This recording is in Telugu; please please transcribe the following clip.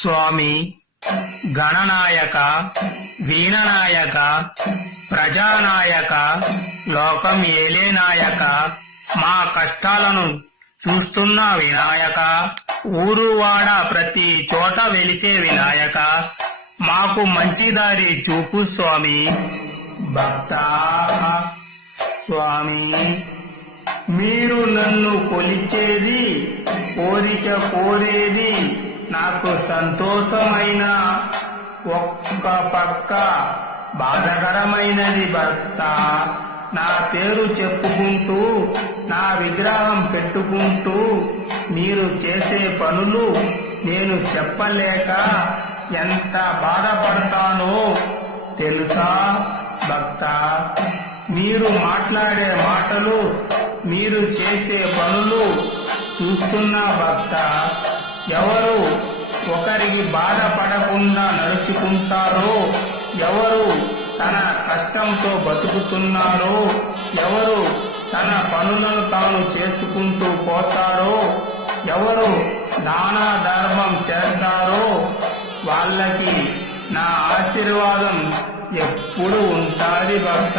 స్వామి గణనాయక వీణనాయక ప్రజానాయక లోకం ఏలేనాయక మా కష్టాలను చూస్తున్న వినాయక ఊరువాడ ప్రతి చోట వెలిసే వినాయక మాకు మంచి దారి చూపు స్వామి భక్త స్వామి మీరు నన్ను కొలిచేది కోరిక కోరేది నాకు సంతోషమైన ఒక్క పక్క బాధకరమైనది భక్త నా పేరు చెప్పుకుంటూ నా విగ్రహం పెట్టుకుంటూ మీరు చేసే పనులు నేను చెప్పలేక ఎంత బాధపడతానో తెలుసా భక్త మీరు మాట్లాడే మాటలు మీరు చేసే పనులు చూస్తున్నా భక్త ఎవరు ఒకరికి బాధపడకుండా నడుచుకుంటారో ఎవరు తన కష్టంతో బతుకుతున్నారో ఎవరు తన పనులను తాను చేసుకుంటూ పోతారో ఎవరు దాన ధర్మం చేస్తారో వాళ్ళకి నా ఆశీర్వాదం ఎప్పుడు ఉంటాది భక్త.